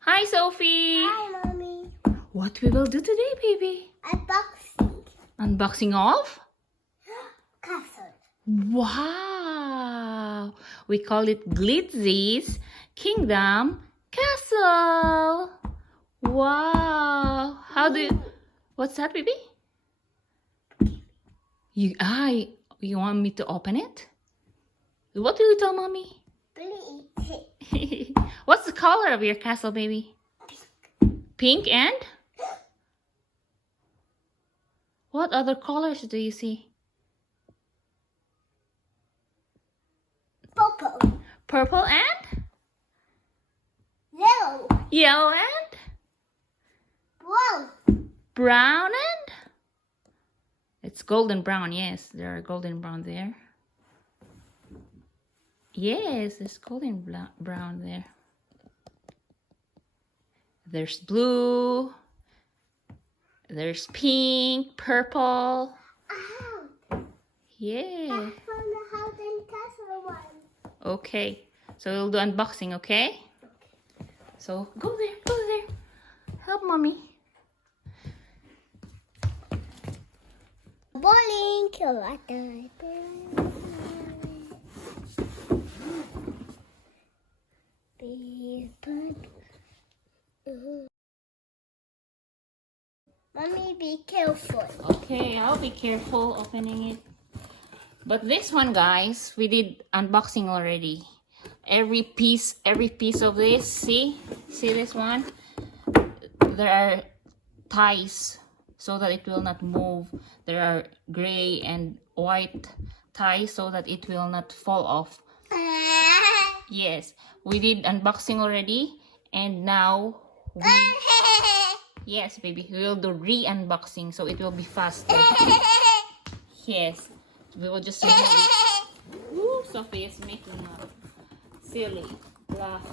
Hi, Sophie. Hi, Mommy. What we will do today, baby? Unboxing Unboxing of? castle. Wow! We call it Glitzy's Kingdom Castle. Wow! How do you... What's that, baby? You want me to open it? What will you tell mommy? Please. What's the color of your castle, baby? Pink and? What other colors do you see? Purple. Purple and? Yellow. Yellow and? Brown. Brown and? It's golden brown, yes. There are golden brown there. Yes, there's golden brown there. There's blue. There's pink, purple. Ow. Yeah. From the house and castle one. Okay. So we'll do unboxing, okay? So go there, go there. Help mommy. Bowling water. Mommy, be careful. Okay, I'll be careful opening it. But this one, guys, we did unboxing already. Every piece of this, see this one? There are ties so that it will not move. There are gray and white ties so that it will not fall off. Yes, we did unboxing already, and now yes, baby, we will do re-unboxing so it will be faster. Yes, we will just remove it. Ooh, Sophie is making a silly laugh.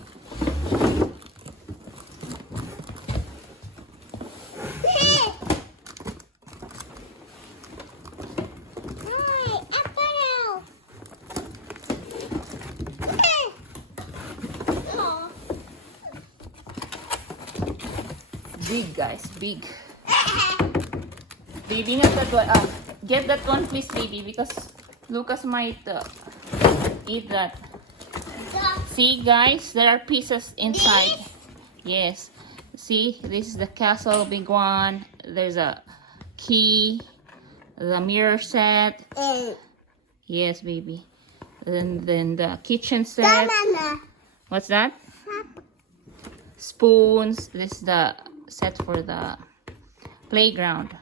Big, guys, big. Baby, not that one. Get that one, please, baby, because Lucas might eat that. See, guys, there are pieces inside. Yes. See, this is the castle, big one. There's a key, the mirror set. Yes, baby. Then the kitchen set. What's that? Spoons. This is the set for the playground.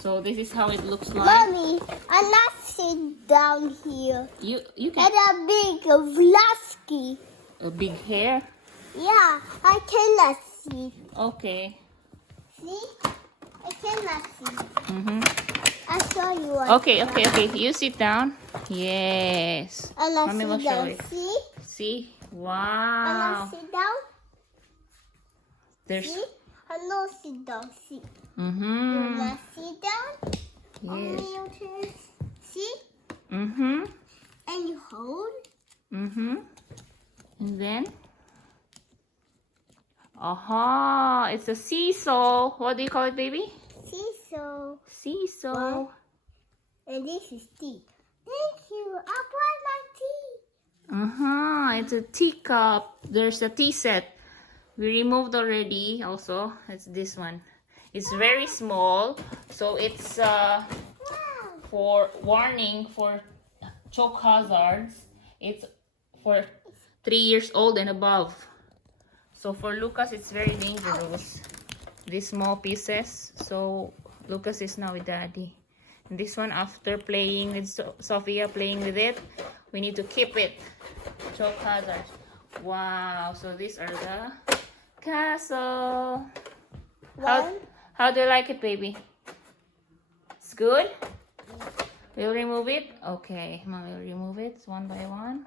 So this is how it looks like. Mommy, I'm not sitting down here. You can And a big Vlasky. a big hair. Yeah, I cannot see. Okay. See? I cannot see. Mhm. I'll show you one. Okay. You sit down. Yes. And I'll Mommy will sit show down. you. See? See? And Wow. I'll sit down. There's. See? And I'll sit down. See? Mhm. Let's sit down. Yes. You turn. See? Mhm. And you hold. Mhm. And then. Aha! It's a seesaw. What do you call it, baby? See? So. Seesaw. And this is tea. Thank you. I brought my tea. It's a teacup. There's a tea set. We removed already also. It's this one. It's very small. So it's Wow. for warning for choke hazards. It's for 3 years old and above. So for Lucas, it's very dangerous. These small pieces. So Lucas is now with daddy. And this one, after playing with Sophia, playing with it, we need to keep it. Choke hazards. Wow. So these are the castle. How do you like it, baby? It's good? We'll remove it? Okay, Mom will remove it one by one.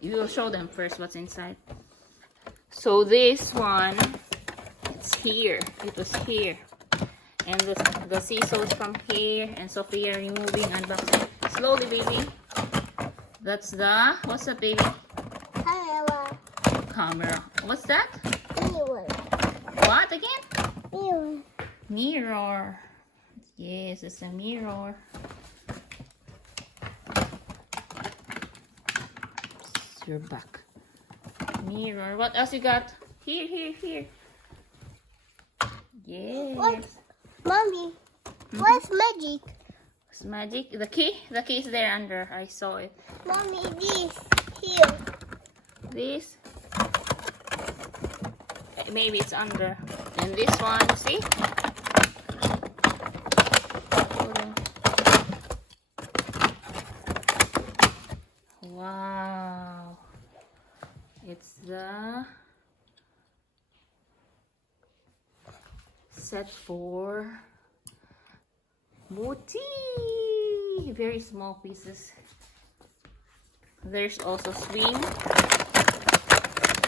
You will show them first what's inside. So this one, it's here. It was here. And the seesaws from here. And Sophia removing, unboxing. Slowly, baby. That's the, what's that, baby? camera. What's that? Mirror. What again? Mirror. Mirror. Yes, it's a mirror. It's your back. Mirror. What else you got? Here, here, here. Yes. What? Mommy, what's magic? It's magic. The key? The key is there under. I saw it. Mommy, this here. This. Maybe it's under. And this one, see? Hold on. Wow. It's the set for Moti. Very small pieces. There's also swing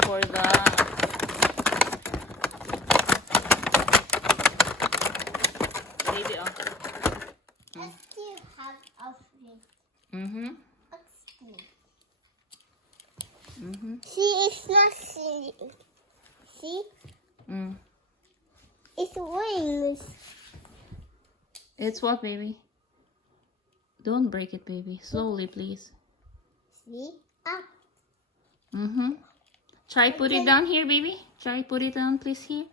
for the baby. I still have a swing. Mhm. A swing. Mhm. See, it's not sitting. See, Mm. it's wings. It's what, baby? Don't break it, baby. Slowly, please. See, up. Mhm. Try put it down here, baby. Try put it down, please, here.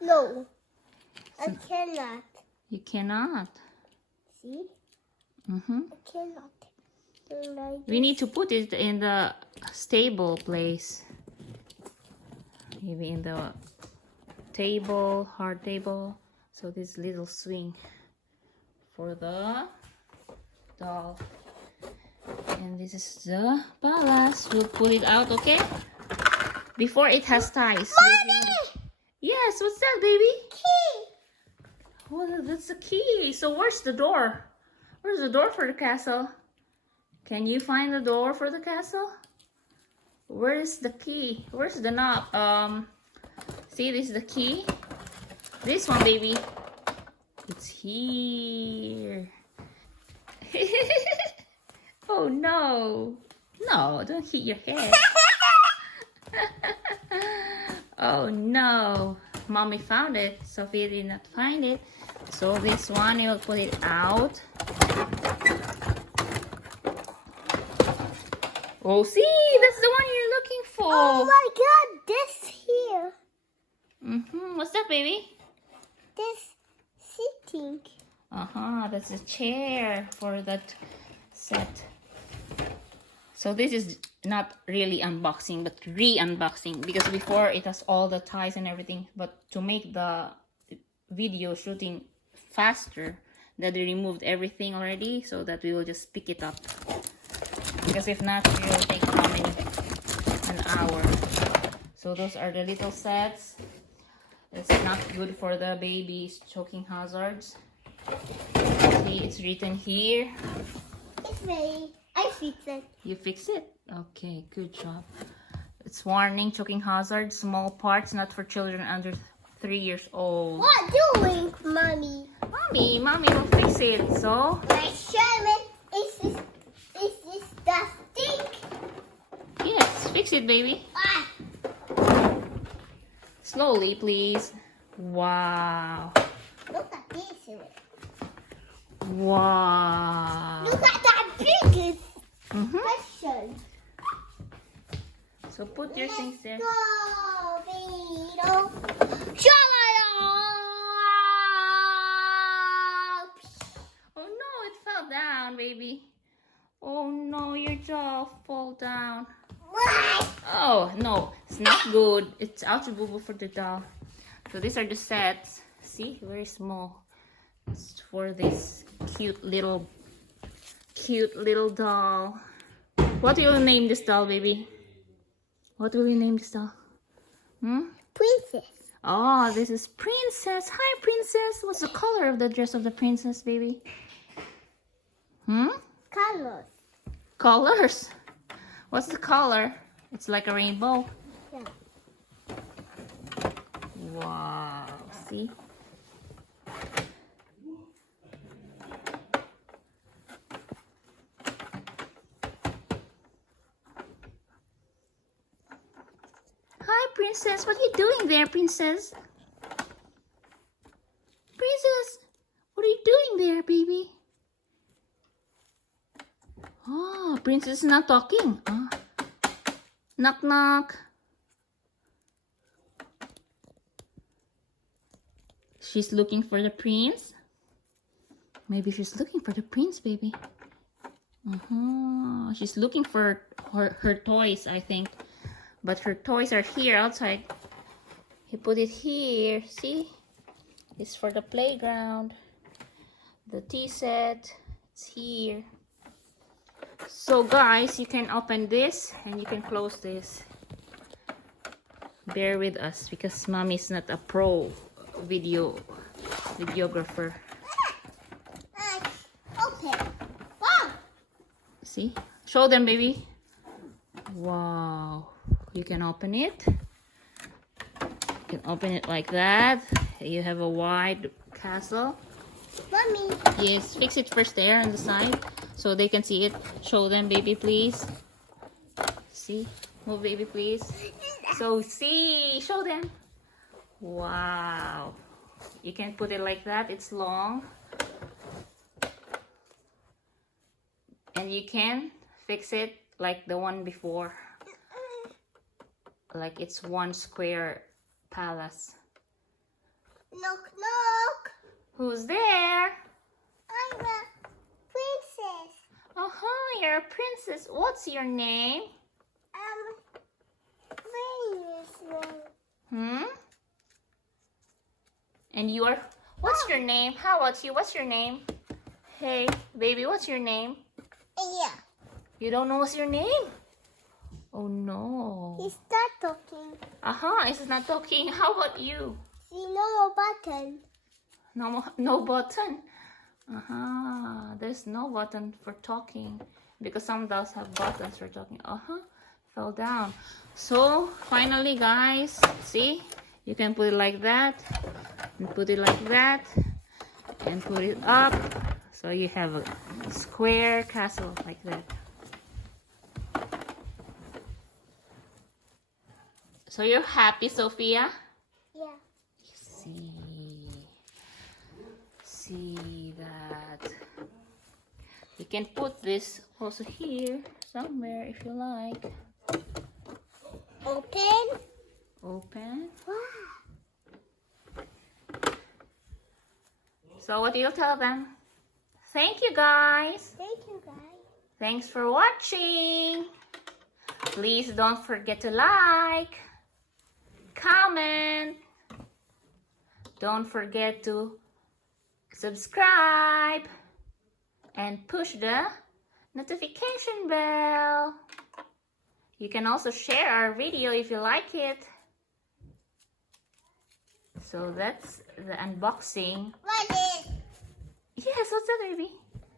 No, I cannot. You cannot. See, Mhm. I cannot. Like We need to put it in the stable place. Maybe in the table, hard table. So this little swing for the doll. And this is the ballast. We'll pull it out, okay? Before it has ties. Yes, what's that, baby? key. Oh, that's the key. So where's the door? Where's the door for the castle? Can you find the door for the castle? Where is the key? Where's the knob? See, this is the key. This one, baby. It's here. Oh no. No, don't hit your head. Oh no. Mommy found it. Sophia did not find it. So this one, I will put it out. Oh, see, that's the one you're looking for. Oh my God, this here. What's that, baby? This sitting. That's a chair for that set. So this is not really unboxing, but re-unboxing, because before it has all the ties and everything. But to make the video shooting faster, that they removed everything already, so that we will just pick it up. Because if not, it will take how many? An hour. So those are the little sets. It's not good for the baby's choking hazards. See, it's written here. It's ready. I fixed it. You fix it? Okay, good job. It's warning, choking hazard, small parts, not for children under 3 years old. What doing, Mommy? Mommy will fix it, so. My Sherman is this the stink? Yes, fix it, baby. Ah, Slowly, please. Wow. look at this. Wow. Look at that biggest Mhm. question. So put your things there. Go, Vito. Oh no, it fell down, baby. Oh no, your jaw fall down. Oh no, it's not good. It's ouch boo boo for the doll. So these are the sets. See, very small. It's for this cute little doll. What will you name this doll, baby? What will you name this doll? Princess. Oh, this is Princess. Hi, Princess. What's the color of the dress of the princess, baby? Colors. Colors. What's the color? It's like a rainbow. Yeah. Wow. See? Princess? What are you doing there, Princess? Princess, what are you doing there, baby? Oh, Princess is not talking. Oh. Knock, knock. She's looking for the prince. Maybe she's looking for the prince, baby. She's looking for her toys, I think. But her toys are here outside. He put it here. See? It's for the playground. The tea set. It's here. So guys, you can open this and you can close this. Bear with us because mommy's not a pro videographer. Okay. Wow. See? Show them, baby. Wow. You can open it. You can open it like that. You have a wide castle. Mommy. Yes, fix it first there on the side so they can see it. Show them, baby, please. See? Move, baby, please. So, see. Show them. Wow. You can put it like that. It's long. And you can fix it like the one before. Like it's one square palace. Knock, knock. Who's there? I'm a princess. You're a princess. What's your name? Princess. And you are... What's your name? How about you? What's your name? Hey, baby, what's your name? Yeah. You don't know what's your name? Oh, no. He's not talking. It's not talking. How about you? See, no button. No button. There's no button for talking because some dolls have buttons for talking. Fell down. So finally, guys, see, you can put it like that and put it like that and put it up, so you have a square castle like that. So you're happy, Sophia? Yeah. See that. You can put this also here somewhere if you like. Open. Open. Wow. So what do you tell them? Thank you, guys. Thank you, guys. Thanks for watching. Please don't forget to like, comment. Don't forget to subscribe and push the notification bell. You can also share our video if you like it. So that's the unboxing. What is? Yes, what's that, baby?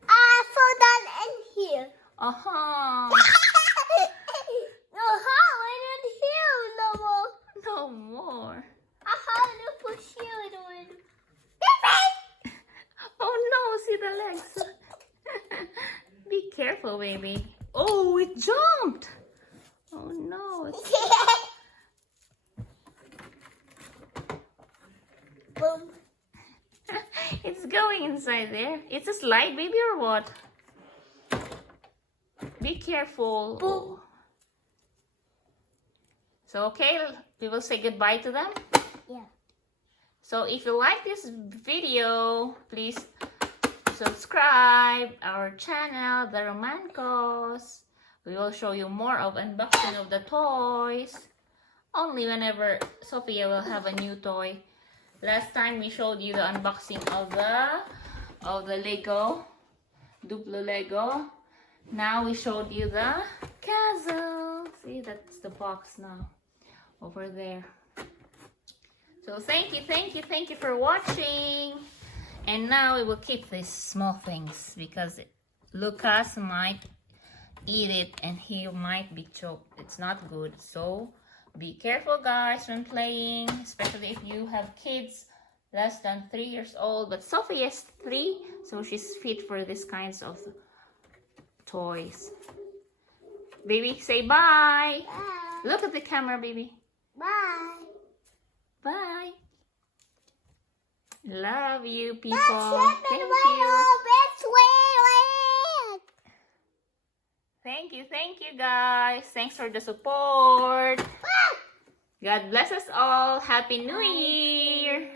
I fall down in here. No, how? I don't hear no more. no more. How to push you in. Oh no, see the legs. Be careful, baby. Oh, it jumped. Oh no. Boom. It's going inside there. It's a slide, baby, or what? Be careful. Boom. So, okay, we will say goodbye to them. Yeah. So, if you like this video, please subscribe our channel, The Romancos. We will show you more of unboxing of the toys. Only whenever Sophia will have a new toy. Last time we showed you the unboxing of the Lego, Duplo Lego. Now we showed you the castle. See, that's the box now over there. So thank you for watching. And now we will keep these small things because Lucas might eat it and he might be choked. It's not good. So be careful, guys, when playing, especially if you have kids less than 3 years old. But Sophie is 3, so she's fit for these kinds of toys. Baby, say bye. Bye. Look at the camera, baby. Bye. Bye. Love you, people. That's Thank you. Thank you, guys. Thanks for the support. God bless us all. Happy New Year.